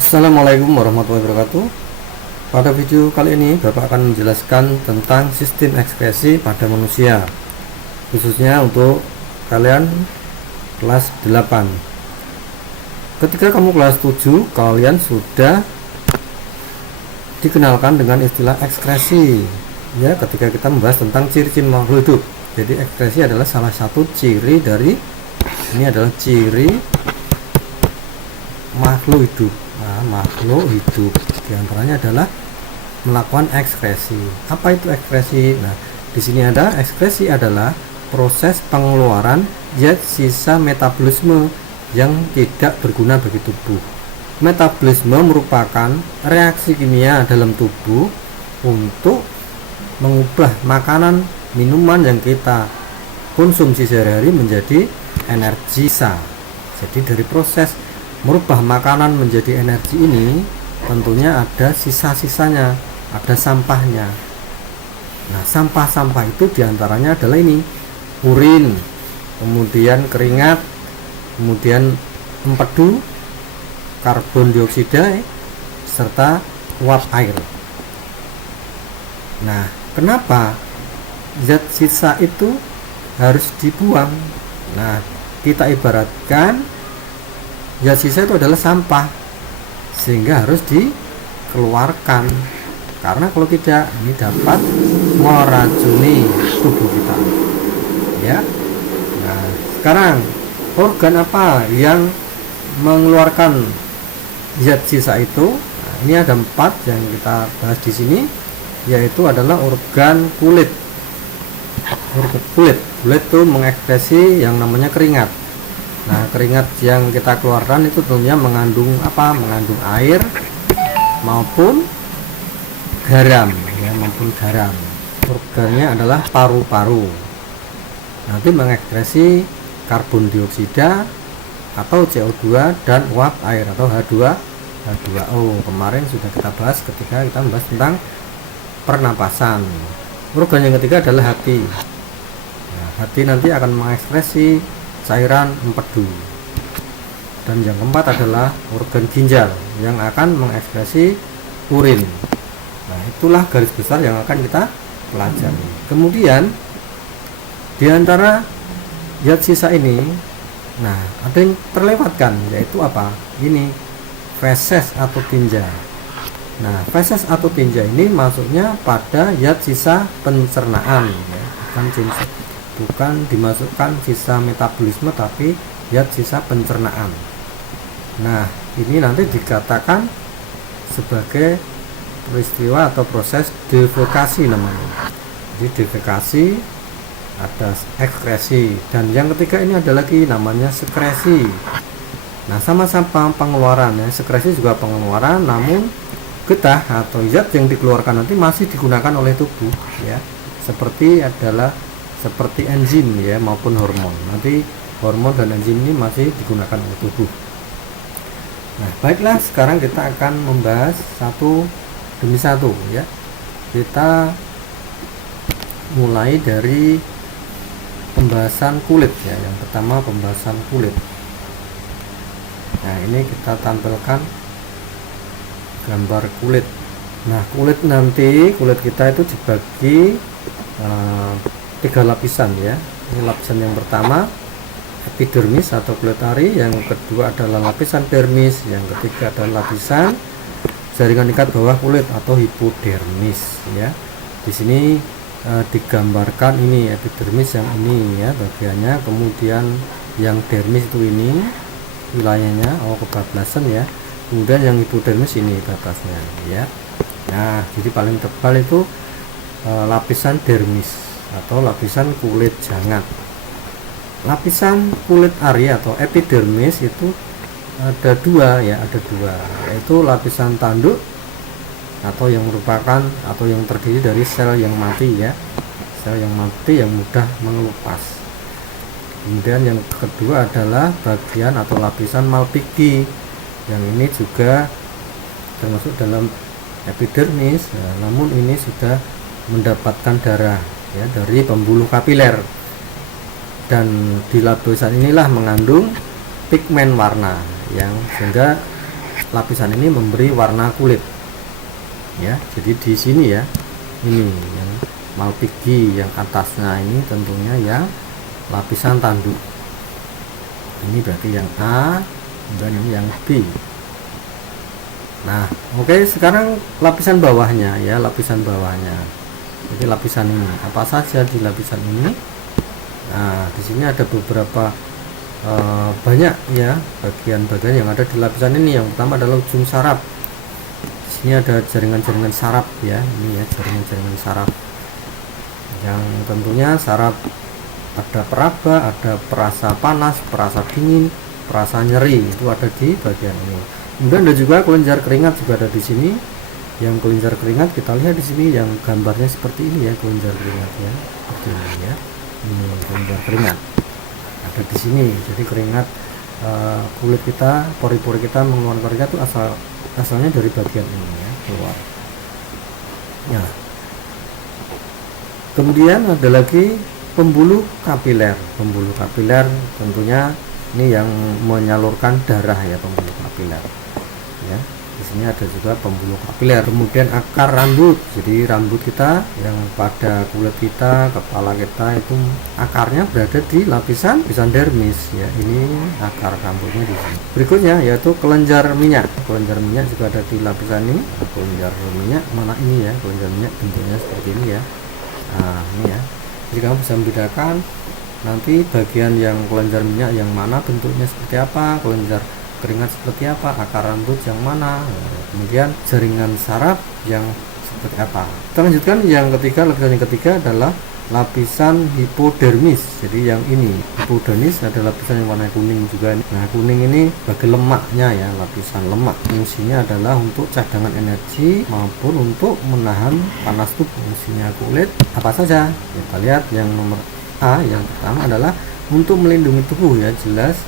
Assalamualaikum warahmatullahi wabarakatuh. Pada video kali ini Bapak akan menjelaskan tentang sistem ekskresi pada manusia, khususnya untuk kalian kelas 8. Ketika kamu kelas 7, kalian sudah dikenalkan dengan istilah ekskresi ya, ketika kita membahas tentang ciri-ciri makhluk hidup. Jadi ekskresi adalah salah satu ciri dari, ini adalah ciri makhluk hidup. Nah, makhluk hidup diantaranya adalah melakukan ekskresi. Apa itu ekskresi? Nah, di sini ada ekskresi adalah proses pengeluaran zat sisa metabolisme yang tidak berguna bagi tubuh. Metabolisme merupakan reaksi kimia dalam tubuh untuk mengubah makanan, minuman yang kita konsumsi sehari-hari menjadi energi sisa. Jadi dari proses merubah makanan menjadi energi ini tentunya ada sisa-sisanya, ada sampahnya. Nah, sampah-sampah itu diantaranya adalah ini: urin, kemudian keringat, kemudian empedu, karbon dioksida, serta uap air. Nah, kenapa zat sisa itu harus dibuang? Nah, kita ibaratkan zat sisa itu adalah sampah, sehingga harus dikeluarkan, karena kalau tidak ini dapat meracuni tubuh kita ya. Nah, sekarang organ apa yang mengeluarkan zat sisa itu? Nah, ini ada 4 yang kita bahas di sini, yaitu adalah organ kulit. Organ kulit itu mengekspresi yang namanya keringat. Nah, keringat yang kita keluarkan itu tentunya mengandung apa? Mengandung air maupun garam ya, maupun garam. Organnya adalah paru-paru. Nanti mengekspresi karbon dioksida atau CO2 dan uap air atau H2O. Kemarin sudah kita bahas ketika kita membahas tentang pernapasan. Organ yang ketiga adalah hati. Nah, hati nanti akan mengekspresi cairan empedu. Dan yang keempat adalah organ ginjal yang akan mengekspresi urin. Nah, itulah garis besar yang akan kita pelajari. Kemudian di antara zat sisa ini, nah, ada yang terlewatkan, yaitu apa? Ini feses atau tinja. Nah, feses atau tinja ini masuknya pada zat sisa pencernaan ya, bukan dimasukkan sisa metabolisme, tapi zat sisa pencernaan. Nah, ini nanti dikatakan sebagai peristiwa atau proses defekasi namanya. Jadi defekasi, ada ekskresi, dan yang ketiga ini ada lagi namanya sekresi. Nah, sama-sama pengeluaran ya, sekresi juga pengeluaran, namun getah atau zat yang dikeluarkan nanti masih digunakan oleh tubuh ya, seperti enzim ya maupun hormon. Nanti hormon dan enzim ini masih digunakan oleh tubuh. Nah, baiklah, sekarang kita akan membahas satu demi satu ya. Kita mulai dari pembahasan kulit ya. Yang pertama pembahasan kulit. Nah, ini kita tampilkan gambar kulit. Nah, kulit kita itu dibagi 3 lapisan ya. Ini lapisan yang pertama epidermis atau kulit ari, yang kedua adalah lapisan dermis, yang ketiga adalah lapisan jaringan ikat bawah kulit atau hipodermis ya. Di sini digambarkan ini epidermis yang ini ya bagiannya, kemudian yang dermis itu ini wilayahnya kebablasan ya, kemudian yang hipodermis ini batasnya ya. Nah, jadi paling tebal itu lapisan dermis atau lapisan kulit jangat. Lapisan kulit ari atau epidermis itu ada dua, yaitu lapisan tanduk atau yang merupakan atau yang terdiri dari sel yang mati ya, sel yang mati yang mudah mengelupas. Kemudian yang kedua adalah bagian atau lapisan Malpighi, yang ini juga termasuk dalam epidermis, namun ini sudah mendapatkan darah ya dari pembuluh kapiler, dan di lapisan inilah mengandung pigmen warna yang sehingga lapisan ini memberi warna kulit ya. Jadi di sini ya, ini yang malpighi yang atasnya ini tentunya yang lapisan tanduk. Ini berarti yang A, dan ini yang B. Nah, oke, sekarang lapisan bawahnya ya, lapisan bawahnya. Jadi lapisan ini, apa saja di lapisan ini? Nah, di sini ada beberapa banyak ya bagian-bagian yang ada di lapisan ini. Yang pertama adalah ujung saraf. Di sini ada jaringan-jaringan saraf ya, ini ya jaringan-jaringan saraf. Yang tentunya saraf ada peraba, ada perasa panas, perasa dingin, perasa nyeri, itu ada di bagian ini. Kemudian ada juga kelenjar keringat juga ada di sini. Yang kelenjar keringat kita lihat di sini yang gambarnya seperti ini ya, kelenjar keringat ya, seperti ini ya. Ini kelenjar keringat ada di sini. Jadi keringat kulit kita, pori-pori kita mengeluarkan keringat itu asalnya dari bagian ini ya, keluar. Ya. Kemudian ada lagi pembuluh kapiler. Pembuluh kapiler tentunya ini yang menyalurkan darah ya, pembuluh kapiler. Ya, di sini ada juga pembuluh kapiler. Kemudian akar rambut. Jadi rambut kita yang pada kulit kita, kepala kita itu akarnya berada di lapisan dermis ya. Ini akar rambutnya di sini. Berikutnya yaitu kelenjar minyak. Kelenjar minyak juga ada di lapisan ini. Nah, kelenjar minyak mana ini ya? Kelenjar minyak bentuknya seperti ini ya. Nah, ini ya. Jadi kamu bisa membedakan nanti bagian yang kelenjar minyak yang mana bentuknya seperti apa, kelenjar keringat seperti apa, akar rambut yang mana, kemudian jaringan saraf yang seperti apa. Kita lanjutkan yang ketiga. Lapisan yang ketiga adalah lapisan hipodermis. Jadi yang ini hipodermis adalah lapisan yang warna kuning juga. Nah, kuning ini bagi lemaknya ya, lapisan lemak. Fungsinya adalah untuk cadangan energi maupun untuk menahan panas tubuh. Fungsinya kulit apa saja? Kita lihat yang nomor A, yang pertama adalah untuk melindungi tubuh ya, jelas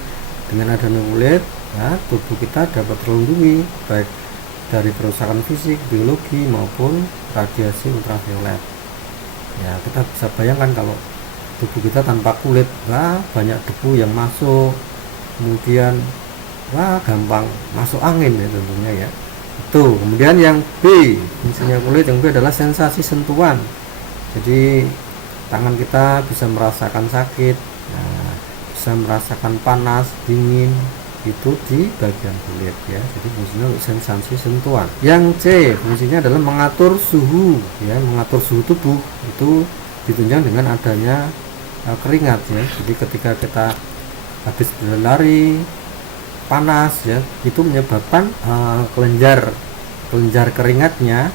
dengan adanya kulit ya, tubuh kita dapat terlindungi baik dari kerusakan fisik, biologi maupun radiasi ultraviolet. Ya, kita bisa bayangkan kalau tubuh kita tanpa kulit, banyak debu yang masuk, kemudian gampang masuk angin ya tentunya ya. Itu. Kemudian yang B, fungsinya kulit yang B adalah sensasi sentuhan. Jadi tangan kita bisa merasakan sakit, bisa merasakan panas, dingin, itu di bagian kulit ya. Jadi fungsinya untuk sensasi sentuhan. Yang C, fungsinya adalah mengatur suhu ya, mengatur suhu tubuh. Itu ditunjang dengan adanya keringat ya. Jadi ketika kita habis berlari panas ya, itu menyebabkan kelenjar keringatnya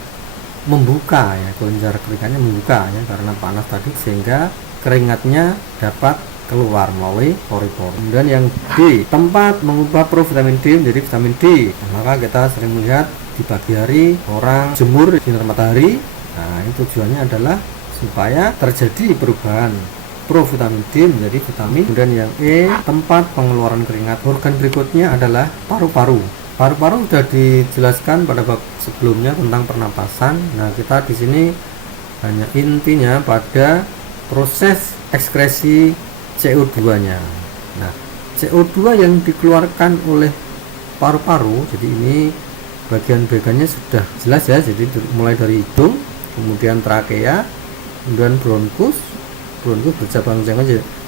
membuka ya, kelenjar keringatnya membuka ya karena panas tadi, sehingga keringatnya dapat keluar melalui pori-pori. Kemudian yang D, tempat mengubah provitamin D menjadi vitamin D. Nah, maka kita sering melihat di pagi hari orang jemur sinar matahari. Nah, ini tujuannya adalah supaya terjadi perubahan provitamin D menjadi vitamin. Kemudian yang E, tempat pengeluaran keringat. Organ berikutnya adalah paru-paru. Paru-paru sudah dijelaskan pada bab sebelumnya tentang pernapasan. Nah, kita di sini hanya intinya pada proses ekskresi CO2-nya. Nah, CO2 yang dikeluarkan oleh paru-paru, jadi ini bagian-bagiannya sudah jelas ya. Jadi mulai dari hidung, kemudian trakea, kemudian bronkus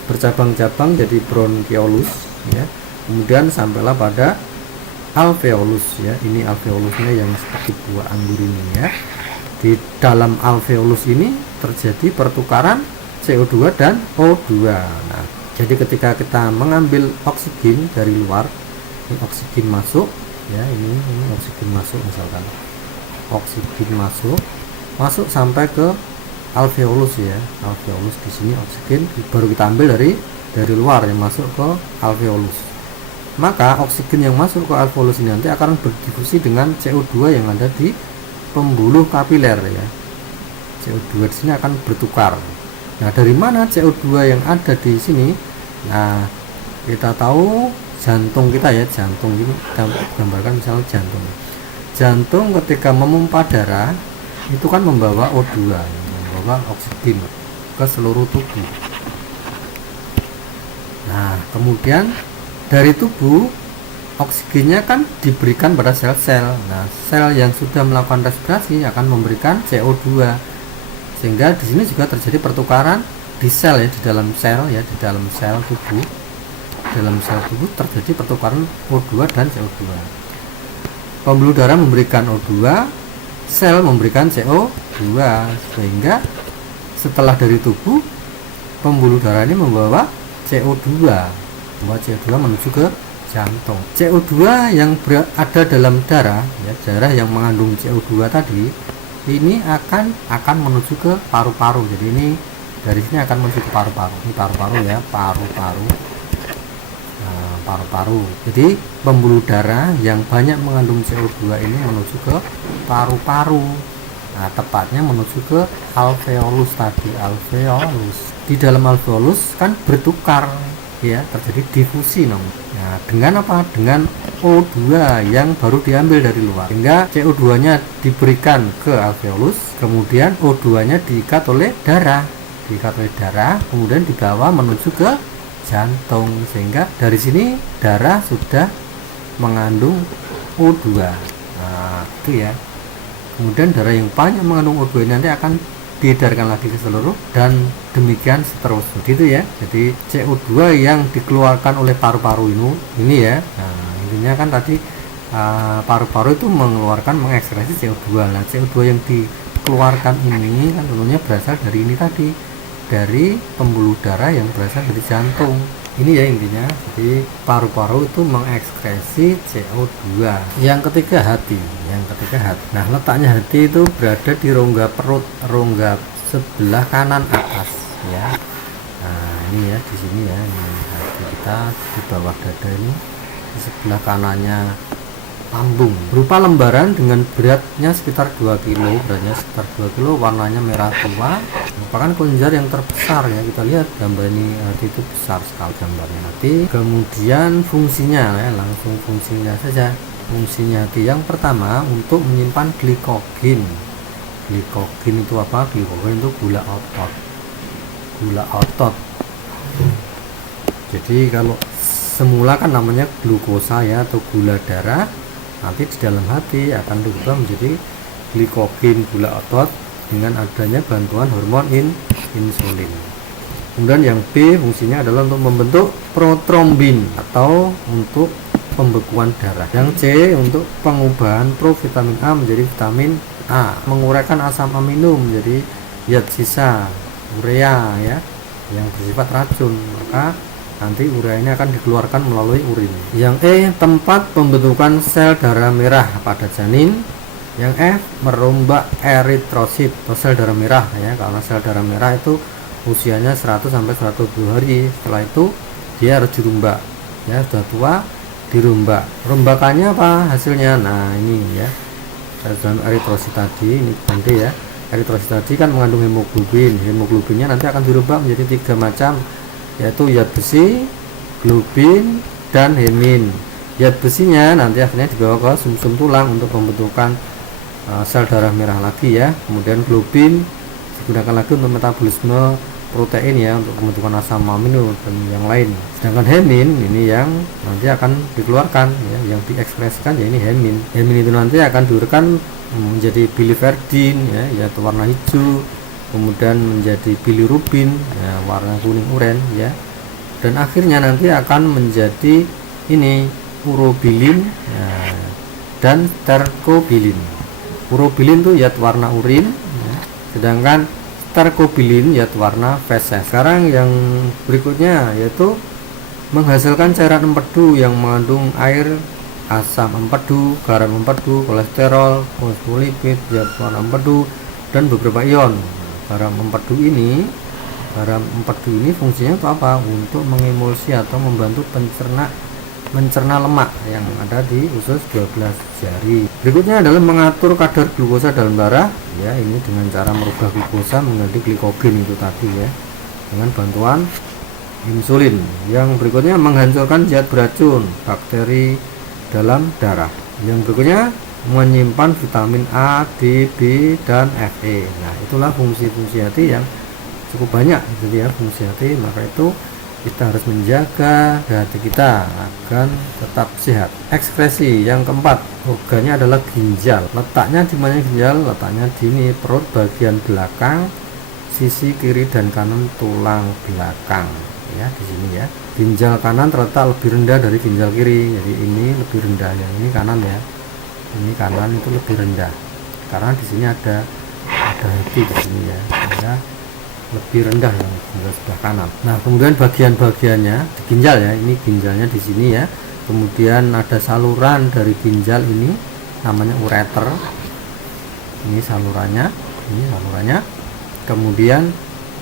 bercabang-cabang jadi bronchiolus ya. Kemudian sampailah pada alveolus ya. Ini alveolusnya yang seperti buah anggur ini ya. Di dalam alveolus ini terjadi pertukaran CO2 dan O2. Nah, jadi ketika kita mengambil oksigen dari luar, ini oksigen masuk ya, ini oksigen masuk, misalkan oksigen masuk sampai ke alveolus ya. Alveolus di sini oksigen baru kita ambil dari luar yang masuk ke alveolus. Maka oksigen yang masuk ke alveolus ini nanti akan berdifusi dengan CO2 yang ada di pembuluh kapiler ya. CO2 di sini akan bertukar. Nah, dari mana CO2 yang ada di sini? Nah, kita tahu jantung kita ya, jantung ini kita gambarkan misalnya jantung. Jantung ketika memompa darah itu kan membawa O2, membawa oksigen ke seluruh tubuh. Nah, kemudian dari tubuh oksigennya kan diberikan pada sel-sel. Nah, sel yang sudah melakukan respirasi akan memberikan CO2, sehingga di sini juga terjadi pertukaran di sel ya, di dalam sel ya, di dalam sel tubuh. Dalam sel tubuh terjadi pertukaran O2 dan CO2. Pembuluh darah memberikan O2, sel memberikan CO2, sehingga setelah dari tubuh, pembuluh darah ini membawa CO2 menuju ke jantung. CO2 yang ada dalam darah ya, darah yang mengandung CO2 tadi ini akan menuju ke paru-paru. Jadi ini dari sini akan menuju ke paru-paru. Ini paru-paru ya, paru-paru. Nah, paru-paru. Jadi pembuluh darah yang banyak mengandung CO2 ini menuju ke paru-paru. Nah, tepatnya menuju ke alveolus tadi, alveolus. Di dalam alveolus kan bertukar ya, terjadi difusi namanya. Nah, dengan apa? Dengan O2 yang baru diambil dari luar, sehingga CO2 nya diberikan ke alveolus, kemudian O2 nya diikat oleh darah, kemudian dibawa menuju ke jantung, sehingga dari sini darah sudah mengandung O2. Nah, itu ya. Kemudian darah yang banyak mengandung O2 ini nanti akan diedarkan lagi ke seluruh, dan demikian seterusnya gitu ya. Jadi CO2 yang dikeluarkan oleh paru-paru ini ya. Nah, intinya kan tadi paru-paru itu mengekskresi CO2. Nah, CO2 yang dikeluarkan ini kan tentunya berasal dari ini tadi, dari pembuluh darah yang berasal dari jantung. Ini ya intinya. Jadi paru-paru itu mengekskresi CO2. Yang ketiga hati. Nah, letaknya hati itu berada di rongga perut, rongga sebelah kanan atas ya. Nah, ini ya di sini ya, ini hati kita di bawah dada ini, di sebelah kanannya lambung, berupa lembaran dengan beratnya sekitar 2 kg, warnanya merah tua, merupakan kelenjar yang terbesar ya. Kita lihat gambar ini, hati itu besar sekali gambarnya. Hati, kemudian fungsinya ya, langsung fungsinya saja. Fungsinya hati yang pertama untuk menyimpan glikogen. Glikogen itu apa? Glikogen itu gula otot. Jadi kalau semula kan namanya glukosa ya, atau gula darah, nanti di dalam hati akan berubah menjadi glikogen, gula otot, dengan adanya bantuan hormon insulin. Kemudian yang B, fungsinya adalah untuk membentuk protrombin atau untuk pembekuan darah. Yang C, untuk pengubahan provitamin A menjadi vitamin A, menguraikan asam amino menjadi zat sisa urea ya, yang bersifat racun, maka nanti urea ini akan dikeluarkan melalui urin. Yang E, tempat pembentukan sel darah merah pada janin. Yang F, merombak eritrosit atau sel darah merah ya, karena sel darah merah itu usianya 100 sampai 120 hari. Setelah itu dia harus dirombak ya, sudah tua dirombak. Rombakannya apa hasilnya? Nah, ini ya, dalam eritrosit tadi, ini nanti ya, eritrosit tadi kan mengandung hemoglobinnya nanti akan dirombak menjadi 3 macam, yaitu zat besi, globin, dan hemin. Zat besinya nanti akhirnya dibawa ke sumsum tulang untuk pembentukan sel darah merah lagi ya. Kemudian globin digunakan lagi untuk metabolisme protein ya, untuk pembentukan asam amino dan yang lain. Sedangkan hemin ini yang nanti akan dikeluarkan ya, yang diekspresikan ya ini hemin. Hemin itu nanti akan diurutkan menjadi biliverdin ya, yaitu warna hijau, kemudian menjadi bilirubin ya, warna kuning oranye ya, dan akhirnya nanti akan menjadi ini urobilin ya, dan sterkobilin. Urobilin itu zat warna urin ya, sedangkan sterkobilin zat warna feses. Sekarang yang berikutnya yaitu menghasilkan cairan empedu yang mengandung air, asam empedu, garam empedu, kolesterol, fosfolipid, zat warna empedu, dan beberapa ion. Garam empedu ini fungsinya untuk apa? Untuk mengemulsi atau membantu mencerna lemak yang ada di usus 12 jari. Berikutnya adalah mengatur kadar glukosa dalam darah ya, ini dengan cara merubah glukosa menjadi glikogen itu tadi ya, dengan bantuan insulin. Yang berikutnya menghancurkan zat beracun bakteri dalam darah. Yang berikutnya menyimpan vitamin A, D, B, dan Fe. Nah, itulah fungsi-fungsi hati yang cukup banyak. Jadi ya, fungsi hati, maka itu Kita harus menjaga hati kita agar tetap sehat. Ekskresi yang keempat, organnya adalah ginjal. Letaknya di mana ginjal? Letaknya di ini, perut bagian belakang, sisi kiri dan kanan tulang belakang. Ya, di sini ya. Ginjal kanan terletak lebih rendah dari ginjal kiri. Jadi ini lebih rendah, yang ini kanan ya. Ini kanan itu lebih rendah. Karena di sini ada hati di sini ya. Ya, lebih rendah yang ginjal sebelah kanan. Nah, kemudian bagian-bagiannya di ginjal ya, ini ginjalnya di sini ya. Kemudian ada saluran dari ginjal ini namanya ureter. Ini salurannya, Kemudian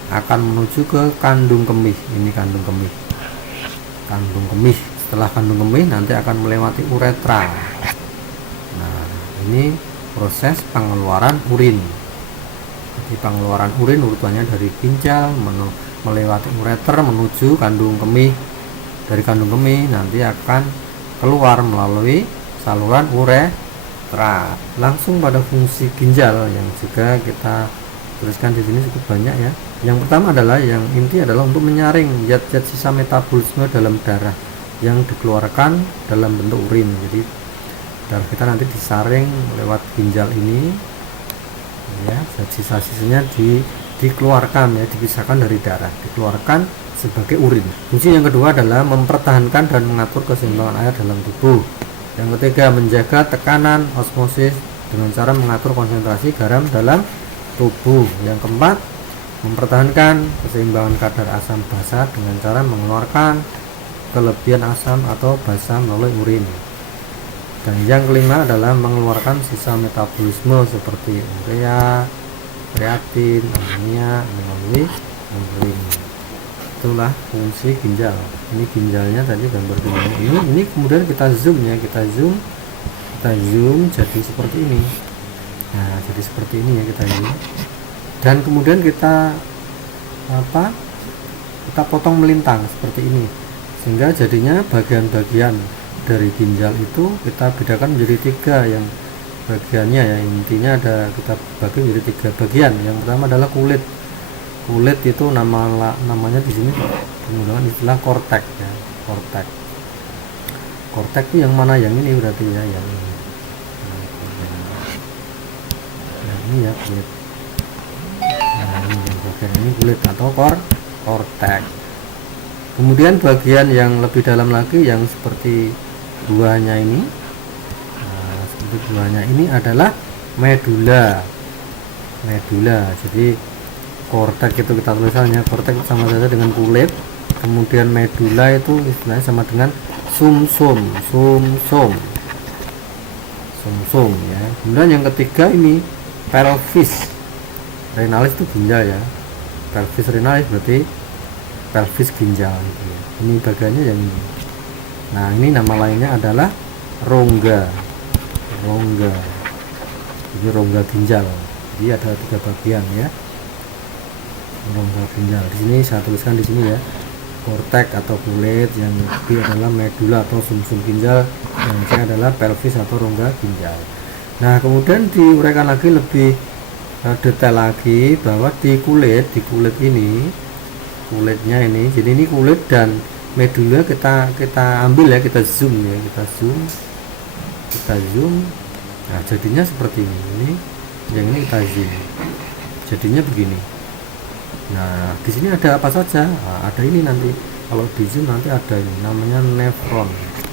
akan menuju ke kandung kemih. Ini kandung kemih. Setelah kandung kemih nanti akan melewati uretra. Nah, ini proses pengeluaran urin. Di pengeluaran urin urutannya dari ginjal melewati ureter menuju kandung kemih. Dari kandung kemih nanti akan keluar melalui saluran uretra langsung pada fungsi ginjal yang juga kita tuliskan di sini cukup banyak ya. Yang pertama adalah yang inti adalah untuk menyaring zat-zat sisa metabolisme dalam darah yang dikeluarkan dalam bentuk urin. Jadi darah kita nanti disaring lewat ginjal ini ya, sisa-sisanya dikeluarkan ya, dipisahkan dari darah, dikeluarkan sebagai urin. Fungsi yang kedua adalah mempertahankan dan mengatur keseimbangan air dalam tubuh. Yang ketiga, menjaga tekanan osmosis dengan cara mengatur konsentrasi garam dalam tubuh. Yang keempat, mempertahankan keseimbangan kadar asam basa dengan cara mengeluarkan kelebihan asam atau basa melalui urin. Dan yang kelima adalah mengeluarkan sisa metabolisme seperti urea, kreatin, amonia melalui urin. Itulah fungsi ginjal. Ini ginjalnya tadi gambar ginjalnya. Ini kemudian kita zoom ya, kita zoom jadi seperti ini. Nah, jadi seperti ini ya, kita zoom. Dan kemudian kita potong melintang seperti ini, sehingga jadinya bagian-bagian dari ginjal itu kita bedakan menjadi tiga. Yang bagiannya ya, intinya ada, kita bagi menjadi tiga bagian. Yang pertama adalah kulit itu namanya di sini menggunakan istilah kortek ya. Kortek itu yang mana? Yang ini berarti ya, yang ini. Nah, ini ya kulit. Nah, ini yang bagian ini kulit atau kortek. Kemudian bagian yang lebih dalam lagi yang seperti buahnya ini, adalah medula. Jadi kortek itu kita tulisannya, kortek sama saja dengan kulit. Kemudian medula itu istilahnya sama dengan sumsum ya. Kemudian yang ketiga ini pelvis renalis, itu ginjal ya. Pelvis renalis berarti pelvis ginjal gitu ya. Ini bagiannya yang ini. Nah, ini nama lainnya adalah rongga. Ini rongga ginjal. Jadi ada tiga bagian ya. Rongga ginjal. Di sini saya tuliskan di sini ya. Kortek atau kulit, yang B adalah medula atau sumsum ginjal, yang C adalah pelvis atau rongga ginjal. Nah, kemudian diuraikan lagi lebih detail lagi bahwa di kulit ini, kulitnya ini, jadi ini kulit dan medula kita ambil ya, kita zoom. Nah, jadinya seperti ini. Yang ini kita zoom, jadinya begini. Nah, di sini ada apa saja? Nah, ada ini nanti kalau di zoom nanti ada ini namanya nefron itu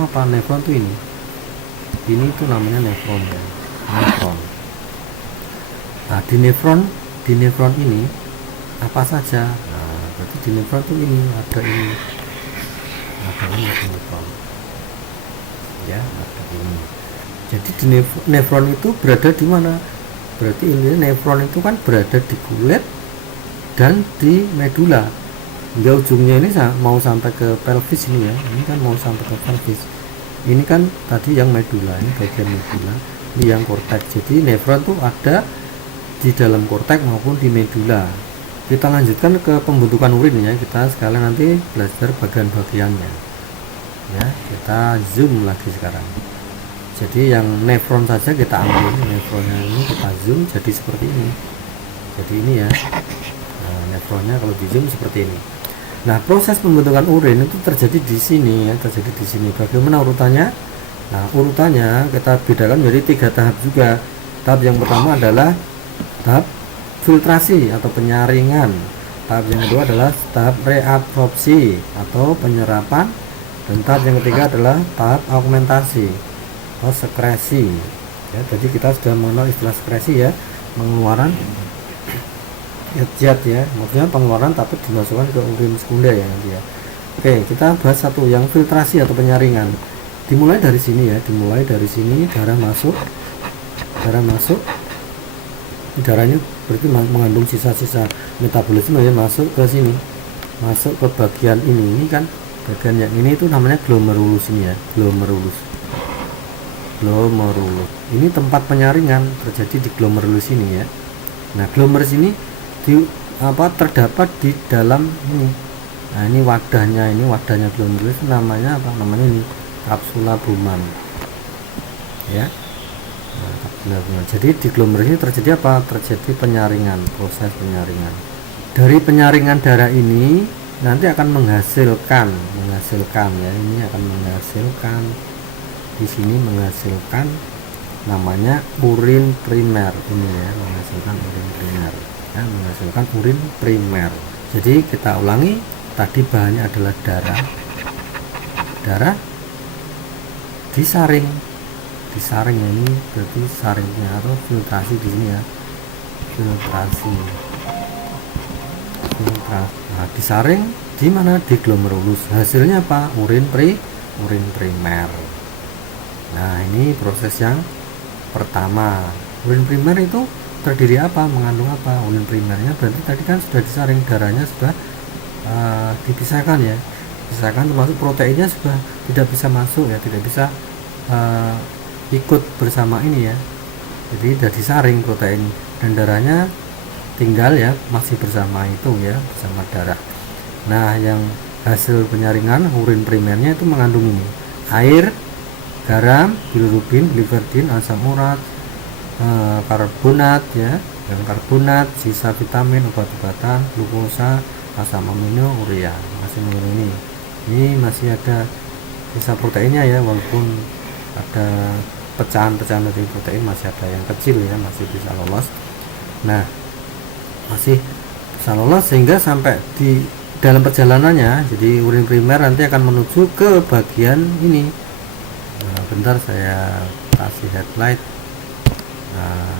apa? Nefron itu ini tuh namanya nefron ya. Nah, di nefron ini apa saja? Nah, berarti di nefron itu ini ada nefron ya, ada ini. Jadi di nefron itu berada di mana? Berarti ini nefron itu kan berada di kulit dan di medula. Hingga ujungnya ini mau sampai ke pelvis ini ya. Ini kan mau sampai ke pelvis. Ini kan tadi yang medula, ini bagian medula, ini yang kortek. Jadi nefron itu ada di dalam kortek maupun di medula. Kita lanjutkan ke pembentukan urin ya. Kita sekalian nanti belajar bagian-bagiannya. Ya, kita zoom lagi sekarang. Jadi yang nefron saja kita ambil, nefronnya ini kita zoom jadi seperti ini. Jadi ini ya, nah, nefronnya kalau di zoom seperti ini. Nah, proses pembentukan urin itu terjadi di sini ya, terjadi di sini. Bagaimana urutannya? Nah, urutannya kita bedakan menjadi 3 tahap juga. Tahap yang pertama adalah tahap filtrasi atau penyaringan. Tahap yang kedua adalah tahap reabsorpsi atau penyerapan, dan tahap yang ketiga adalah tahap augmentasi atau sekresi. Ya, jadi kita sudah mengenal istilah sekresi ya, pengeluaran zat ya, maksudnya pengeluaran tapi dimasukkan ke urin sekunder ya nanti ya. Oke, kita bahas satu yang filtrasi atau penyaringan. Dimulai dari sini ya, dimulai dari sini darah masuk, darahnya berarti mengandung sisa-sisa metabolisme ya, masuk ke sini, masuk ke bagian ini kan, bagian yang ini itu namanya glomerulus ini ya, glomerulus. Ini tempat penyaringan terjadi di glomerulus ini ya. Nah, glomerulus ini terdapat di dalam ini. Nah, ini wadahnya glomerulus namanya apa? Namanya ini kapsula Bowman. Ya. Nah, kapsula Bowman. Jadi di glomerulus ini terjadi apa? Terjadi penyaringan, proses penyaringan. Dari penyaringan darah ini nanti akan menghasilkan ya, ini akan menghasilkan di sini menghasilkan namanya urin primer ini ya, menghasilkan urin primer ya, menghasilkan urin primer. Jadi kita ulangi, tadi bahannya adalah darah disaring ya, ini berarti saringnya atau filtrasi di sini ya, filtrasi. Nah, disaring di mana? Di glomerulus. Hasilnya apa? Urin primer. Nah, ini proses yang pertama. Urin primer itu terdiri apa? Mengandung apa? Urin primernya berarti tadi kan sudah disaring, darahnya sudah dipisahkan ya. Dipisahkan, termasuk proteinnya sudah tidak bisa masuk ya, tidak bisa ikut bersama ini ya. Jadi sudah disaring protein, dan darahnya tinggal ya, masih bersama itu ya, bersama darah. Nah, yang hasil penyaringan urin primernya itu mengandung ini: air, garam, bilirubin, biliverdin, asam urat, karbonat ya, dan karbonat, sisa vitamin, obat-obatan, glukosa, asam amino, urea. Masih mengenai ini masih ada sisa proteinnya ya, walaupun ada pecahan-pecahan dari protein, masih ada yang kecil ya, masih bisa lolos. Nah, masih bisa lolos sehingga sampai di dalam perjalanannya, jadi urin primer nanti akan menuju ke bagian ini. Bentar saya kasih headlight. Nah,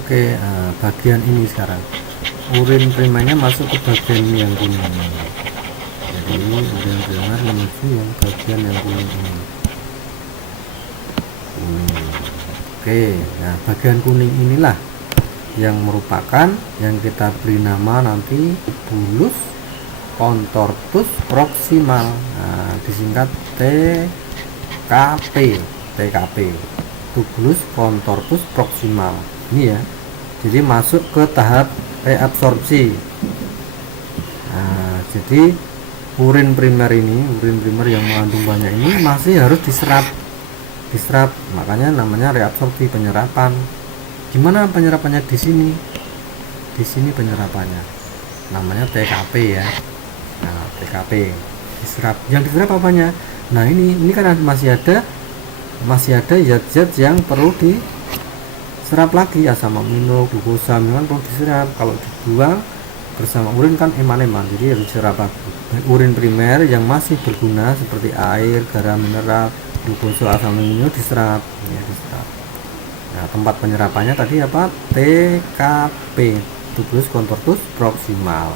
oke, bagian ini sekarang urin primernya masuk ke bagian ini yang kuning. Jadi urin primer menuju yang bagian yang kuning ini. Oke, nah bagian kuning inilah yang merupakan yang kita beri nama nanti bulus contortus proximal. Nah, disingkat TKP, tubulus contortus proximal ini ya. Jadi masuk ke tahap reabsorpsi. Nah, jadi urin primer yang mengandung banyak ini masih harus diserap, makanya namanya reabsorpsi, penyerapan. Gimana penyerapannya di sini? Di sini penyerapannya namanya TKP ya. Nah, TKP diserap. Yang diserap apanya? Nah, ini kan masih ada zat-zat yang perlu diserap lagi, asam amino, glukosa, memang perlu diserap. Kalau dibuang bersama urin kan eman-eman, jadi harus diserap lagi. Urin primer yang masih berguna seperti air, garam mineral, glukosa, asam amino diserap ya, diserap. Nah, tempat penyerapannya tadi apa? TKP, tubulus contortus proximal.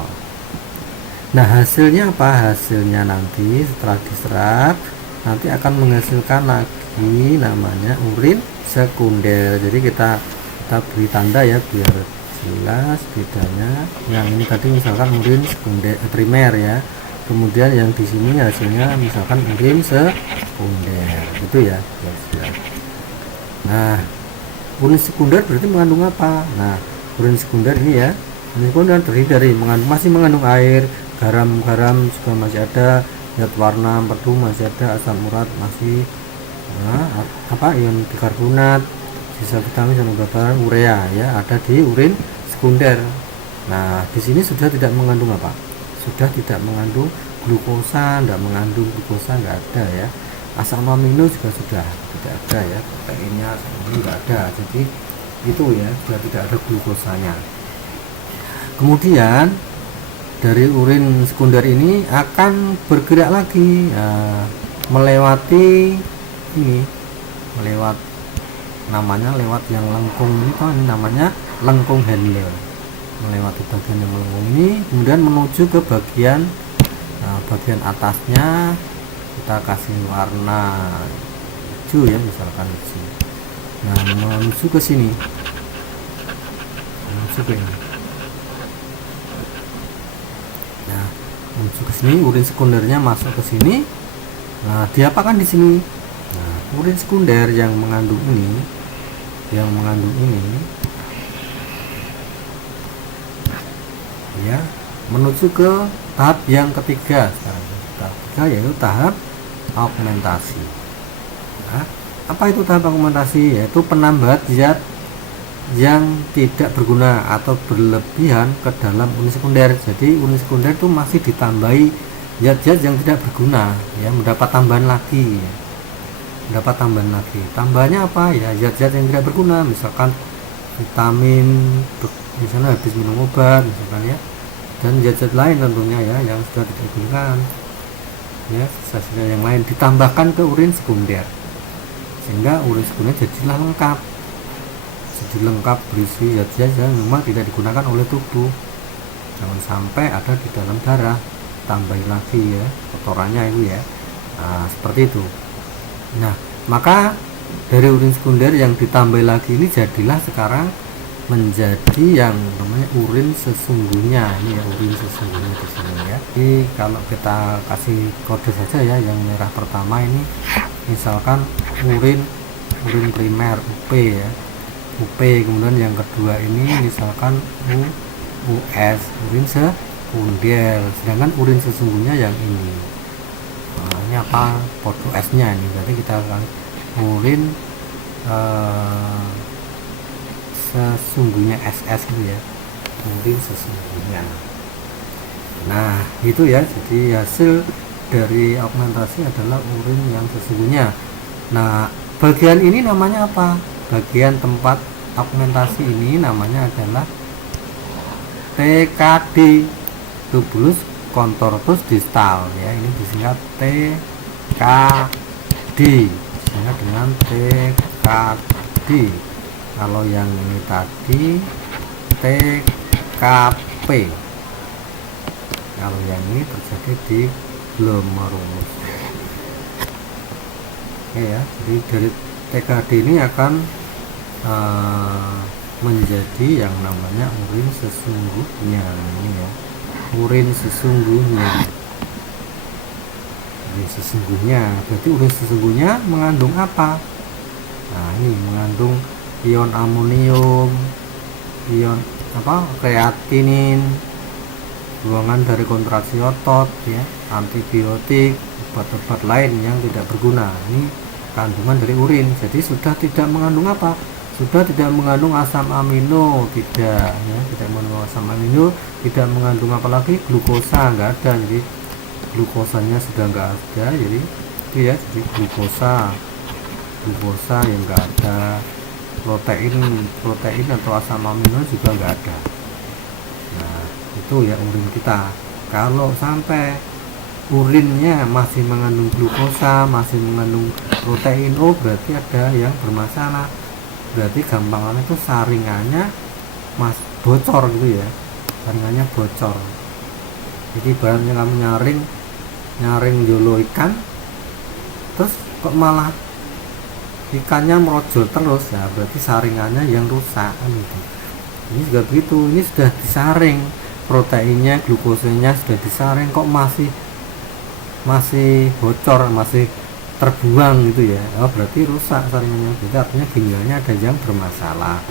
Nah, hasilnya apa? Hasilnya nanti setelah diserap nanti akan menghasilkan lagi namanya urin sekunder. Jadi kita beri tanda ya biar jelas bedanya. Yang ini tadi misalkan urin sekunder primer ya. Kemudian yang di sini hasilnya misalkan urin sekunder. Itu ya. Nah, urin sekunder berarti mengandung apa? Nah, urin sekunder ini ya, urin sekunder terdiri dari masih mengandung air, garam juga masih ada, zat warna empedu masih ada, asam urat masih, ion bikarbonat, sisa vitamin dan obat-obatan, urea ya ada di urin sekunder. Nah, di sini sudah tidak mengandung apa? sudah tidak mengandung glukosa, tidak mengandung glukosa, nggak ada ya. Asam amino juga sudah tidak ada ya, proteinnya ini nggak ada, jadi itu ya sudah tidak ada glukosanya. Kemudian dari urin sekunder ini akan bergerak lagi melewati ini, lewat yang lengkung ini, ini namanya lengkung Henle, melewati bagian yang melengkung ini, kemudian menuju ke bagian atasnya kita kasih warna hijau ya, misalkan hijau. Nah, menuju ke sini, menuju ke ini. Nah, menuju ke sini, urin sekundernya masuk ke sini. Nah, diapakan di sini? Nah, urin sekunder yang mengandung ini, ya, menuju ke tahap yang ketiga sekarang. Tahap ketiga yaitu tahap augmentasi. Nah, apa itu tahap augmentasi? Yaitu penambahan zat yang tidak berguna atau berlebihan ke dalam urin sekunder. Jadi urin sekunder itu masih ditambahi zat-zat yang tidak berguna ya, mendapat tambahan lagi ya. Tambahannya apa ya? Zat-zat yang tidak berguna, misalkan vitamin, misalnya habis minum obat misalkan ya, dan zat-zat lain tentunya ya yang sudah tidak digunakan ya, zat yang lain ditambahkan ke urin sekunder sehingga urin sekunder jadilah lengkap berisi zat-zat yang memang tidak digunakan oleh tubuh. Jangan sampai ada di dalam darah, tambahin lagi ya kotorannya itu ya. Nah, seperti itu. Nah, maka dari urin sekunder yang ditambah lagi ini jadilah sekarang menjadi yang namanya urin sesungguhnya. Ini ya urin sesungguhnya di sini ya. Jadi kalau kita kasih kode saja ya, yang merah pertama ini misalkan urin primer UP ya, UP. Kemudian yang kedua ini misalkan US, urin sekunder. Sedangkan urin sesungguhnya yang ini. Nah, ini apa? Foto S-nya ini. Berarti kita akan urin sesungguhnya SS gitu ya. Urin sesungguhnya. Nah, itu ya. Jadi hasil dari augmentasi adalah urin yang sesungguhnya. Nah, bagian ini namanya apa? Bagian tempat augmentasi ini namanya adalah TKD, tubulus contortus distal ya, ini disingkat TKD, disingkat dengan TKD. Kalau yang ini tadi TKP, kalau yang ini terjadi di glomerulus. Oke ya, jadi dari TKD ini akan menjadi yang namanya urin sesungguhnya. Ini ya, urin sesungguhnya. Berarti urin sesungguhnya mengandung apa? Nah, ini mengandung ion amonium, ion kreatinin, buangan dari kontraksi otot ya, antibiotik, obat-obat lain yang tidak berguna. Ini kandungan dari urin. Jadi sudah tidak mengandung apa? Sudah tidak mengandung asam amino, tidak ya, tidak mengandung asam amino, tidak mengandung apalagi glukosa, nggak ada. Jadi glukosanya sudah nggak ada, jadi itu ya, jadi glukosa yang nggak ada, protein atau asam amino juga nggak ada. Nah, itu ya urin kita. Kalau sampai urinnya masih mengandung glukosa, masih mengandung protein, berarti ada yang bermasalah. Berarti gampangannya itu saringannya bocor gitu ya, saringannya bocor. Jadi ibaratnya kamu nyaring jolo ikan, terus kok malah ikannya merojol terus ya, berarti saringannya yang rusak kan gitu. Ini juga begitu, ini sudah disaring proteinnya, glukosanya sudah disaring, kok masih bocor, masih terbuang gitu ya, berarti rusak saringannya. Jadi artinya ginjalnya ada yang bermasalah.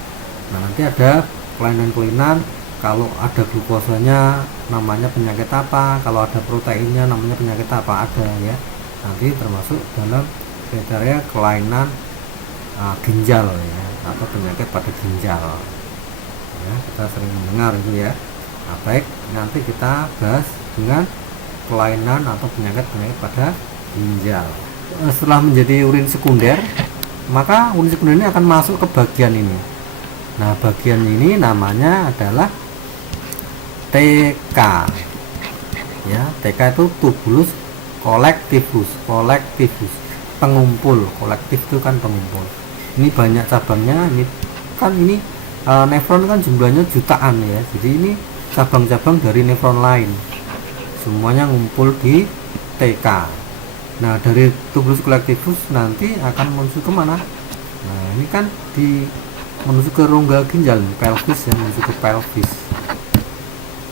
Nah, nanti ada kelainan-kelainan. Kalau ada glukosanya namanya penyakit apa, kalau ada proteinnya namanya penyakit apa, ada ya. Nanti termasuk dalam kriteria kelainan ginjal ya, atau penyakit pada ginjal ya, kita sering mendengar itu ya. Nah, baik, nanti kita bahas dengan kelainan atau penyakit-penyakit pada ginjal. Setelah menjadi urin sekunder, maka urin sekunder ini akan masuk ke bagian ini. Nah, bagian ini namanya adalah TK. Ya, TK itu tubulus kolektivus, pengumpul. Kolektif itu kan pengumpul. Ini banyak cabangnya. Ini nefron kan jumlahnya jutaan ya. Jadi ini cabang-cabang dari nefron lain. Semuanya ngumpul di TK. Nah, dari tubulus kolektivus nanti akan menuju kemana? Nah, ini kan menuju ke rongga ginjal, pelvis ya, menuju ke pelvis.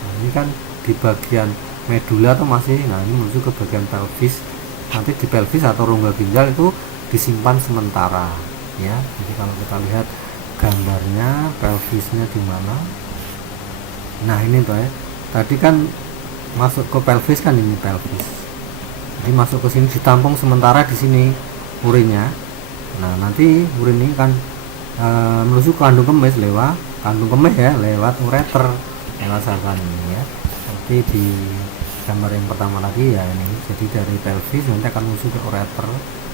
Nah, ini kan di bagian medula atau masih, nah ini menuju ke bagian pelvis. Nanti di pelvis atau rongga ginjal itu disimpan sementara ya. Jadi kalau kita lihat gambarnya, pelvisnya di mana? Nah, ini tuh ya. Tadi kan masuk ke pelvis kan, ini pelvis. Jadi masuk ke sini ditampung sementara di sini urinnya. Nah, nanti urin ini kan menuju ke kandung kemih lewat ureter, lewat saluran ini ya. Seperti di gambar yang pertama lagi ya ini. Jadi dari pelvis nanti akan menuju ke ureter,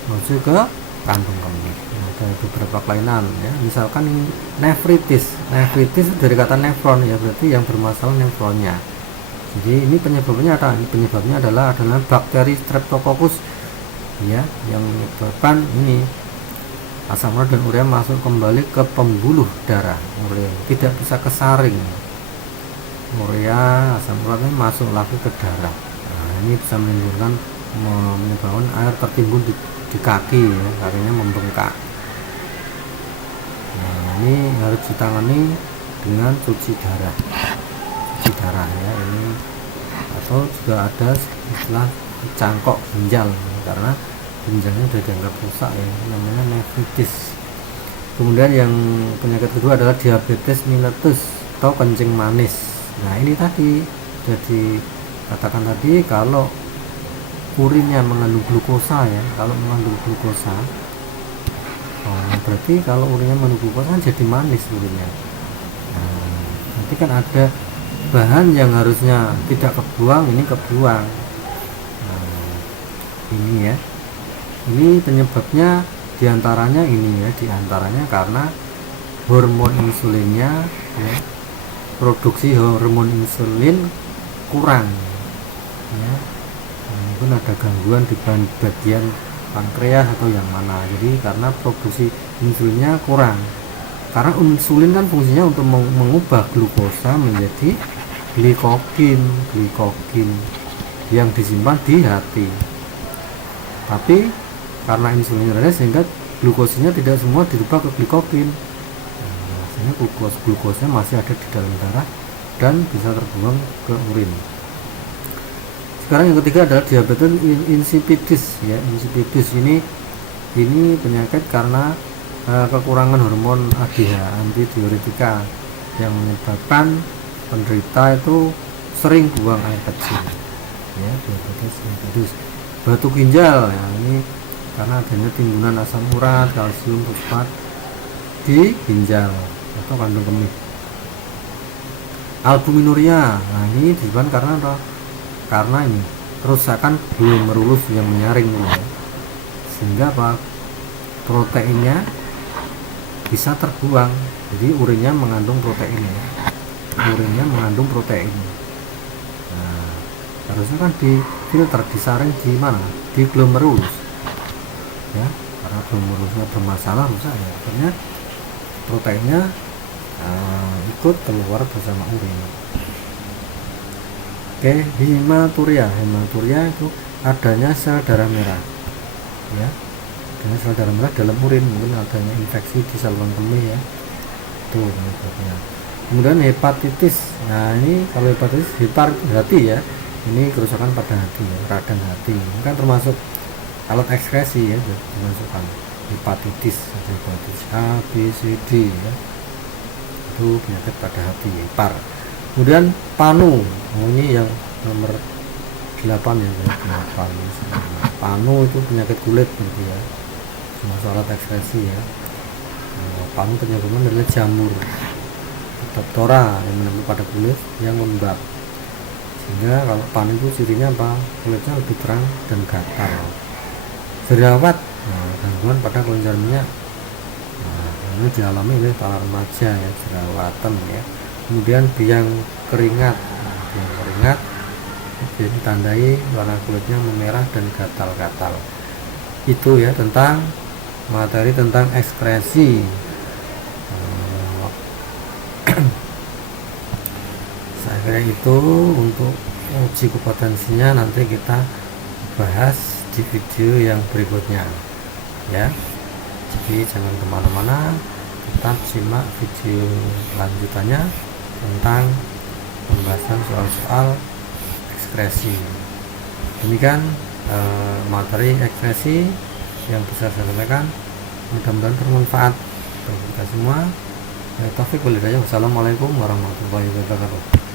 menuju ke kandung kemih. Nah, ada beberapa kelainan ya. Misalkan ini nefritis. Nefritis dari kata nefron ya, berarti yang bermasalah nefronnya. Jadi ini penyebabnya adalah bakteri Streptococcus ya, yang menyebabkan ini asam urat dan urea masuk kembali ke pembuluh darah. Urea tidak bisa kesaring. Urea, asam urat ini masuk lagi ke darah. Nah, ini bisa menyebabkan air tertimbun di kaki ya, kakinya membengkak. Nah, ini harus ditangani dengan cuci darah ya ini, atau juga ada istilah cangkok ginjal karena ginjalnya sudah dianggap rusak ya, namanya nefritis. Kemudian yang penyakit kedua adalah diabetes mellitus atau kencing manis. Nah, ini tadi jadi katakan tadi kalau urinnya mengandung glukosa ya, kalau mengandung glukosa berarti kalau urinnya mengandung glukosa kan jadi manis urinnya. Nah, nanti kan ada bahan yang harusnya tidak kebuang, ini kebuang. Nah, ini ya, ini penyebabnya diantaranya karena hormon insulinnya ya, produksi hormon insulin kurang ya. Mungkin ada gangguan di bagian pankreas atau yang mana. Jadi karena produksi insulinnya kurang, karena insulin kan fungsinya untuk mengubah glukosa menjadi glikogen yang disimpan di hati. Tapi karena insulinnya rendah sehingga glukosanya tidak semua dirubah ke glikogen. Nah, sehingga glukosanya masih ada di dalam darah dan bisa terbuang ke urin. Sekarang yang ketiga adalah diabetes insipidus ya. Insipidus ini penyakit karena kekurangan hormon ADH, antidiuretika, yang menyebabkan penderita itu sering buang air kecil ya. Diabetes insipidus. Batu ginjal ya, ini karena adanya timbunan asam urat, kalsium, fosfat di ginjal atau kandung kemih. Albuminuria, nah ini disebabkan karena ini kerusakan glomerulus yang menyaring ini ya. Sehingga proteinnya bisa terbuang. Jadi urinnya mengandung protein ya. Nah, harusnya kan difilter, disaring di mana? Di glomerulus ya, karena glomerulusnya bermasalah rusak ya, akhirnya proteinnya ikut keluar bersama urin. Oke, hematuria itu adanya sel darah merah ya, adanya sel darah merah dalam urin, mungkin adanya infeksi di saluran kemih ya, itu penyebabnya. Kemudian hepatitis, nah ini kalau hepatitis hati ya, ini kerusakan pada hati ya, radang hati, ini kan termasuk alat ekskresi ya, dimasukkan hepatitis A, B, C, D ya, itu penyakit pada hati ya, hepar. Kemudian panu, ini yang nomor 8 ya, panu itu penyakit kulit gitu ya, termasuk alat ekskresi ya. Panu penyebabnya adalah jamur Diptora yang menempel pada kulit yang lembab. Sehingga kalau tan itu cirinya apa? Kulitnya lebih terang dan gatal. Jerawat, nah, gangguan pada kelenjar minyak. Nah, ini dialami oleh para remaja ya, jerawatan ya. Kemudian biang keringat, nah, biang keringat ditandai warna kulitnya memerah dan gatal-gatal. Itu ya tentang materi tentang ekspresi. Saya kira itu untuk uji kompetensinya nanti kita bahas di video yang berikutnya ya. Jadi jangan kemana-mana, tetap simak video lanjutannya tentang pembahasan soal-soal ekspresi. Demikian materi ekspresi yang bisa saya sampaikan, mudah-mudahan bermanfaat bagi kita semua. Taufik wal hidayah. Wassalamualaikum warahmatullahi wabarakatuh.